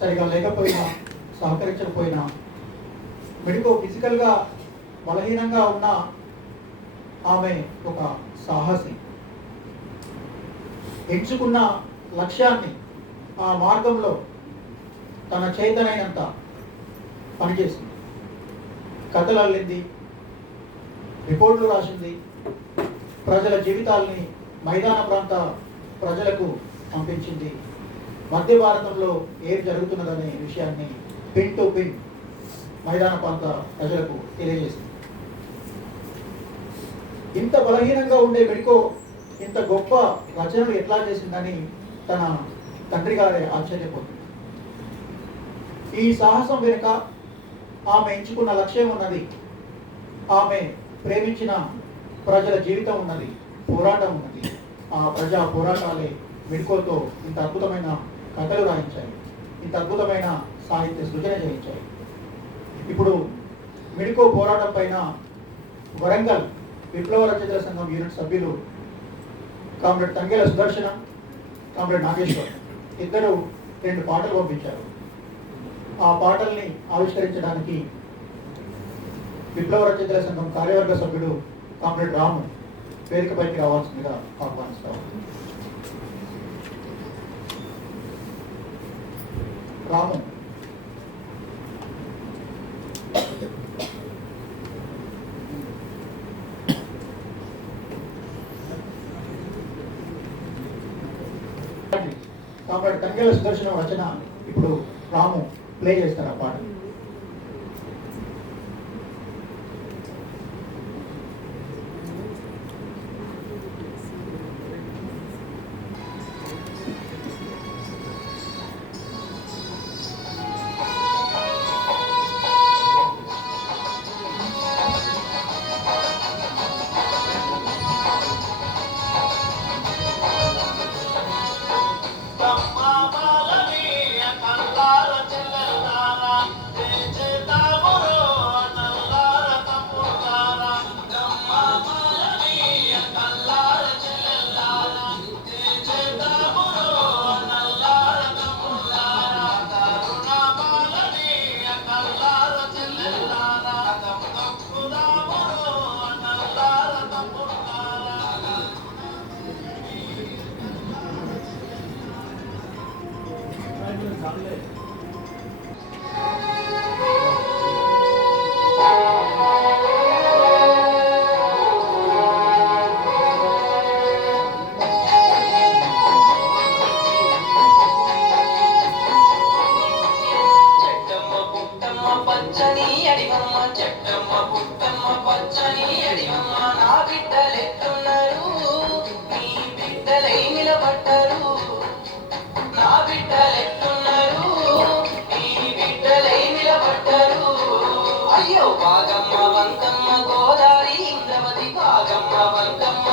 సరిగా లేకపోయినా సహకరించకపోయినా మెడికో ఫిజికల్గా బలహీనంగా ఉన్న ఆమె ఒక సాహసి. ఎంచుకున్న లక్ష్యాన్ని ఆ మార్గంలో తన చేతనైనంత పనిచేసింది. కథలు అల్లింది రిపోర్టులు రాసింది ప్రజల జీవితాల్ని మైదాన ప్రాంత ప్రజలకు పంపించింది. మధ్య భారతంలో ఏం జరుగుతున్నదనే విషయాన్ని పిన్ టు పిన్ మైదాన ప్రాంత ప్రజలకు తెలియజేసింది ఇంత బలహీనంగా ఉండే మెడికో ఇంత గొప్ప రచనలు ఎట్లా చేసిందని తన తండ్రి గారే ఆశ్చర్యపోతుంది ఈ సాహసం వెనుక ఆమె ఎంచుకున్న లక్ష్యం ఉన్నది. ఆమె ప్రేమించిన ప్రజల జీవితం ఉన్నది. పోరాటం ఉన్నది. ఆ ప్రజా పోరాటాలే మెడికోతో ఇంత అద్భుతమైన కథలు రాయించాయి. ఇంత అద్భుతమైన సాహిత్య సృజన చేయించాయి. ఇప్పుడు మిడికో పోరాటం పైన వరంగల్ విప్లవ రచయితల సంఘం యూనిట్ సభ్యులు కామ్రేడ్ తంగేల సుదర్శన కామ్రేడ్ నాగేశ్వర్ ఇద్దరు రెండు పాటలు పంపించారు. ఆ పాటల్ని ఆవిష్కరించడానికి విప్లవ రచయితల సంఘం కార్యవర్గ సభ్యుడు కామ్రేడ్ రాము వేదికపైకి రావాల్సిందిగా ఆహ్వానిస్తాం రాము కాబట్టి తంగేల సుదర్శన రచన ఇప్పుడు రాము ప్లే చేస్తారు ఆ పాట. not related. వాగమ్మ వంగమ్మ గోదారి ఇంద్రవతి వాగమ్మ వంగమ్మ.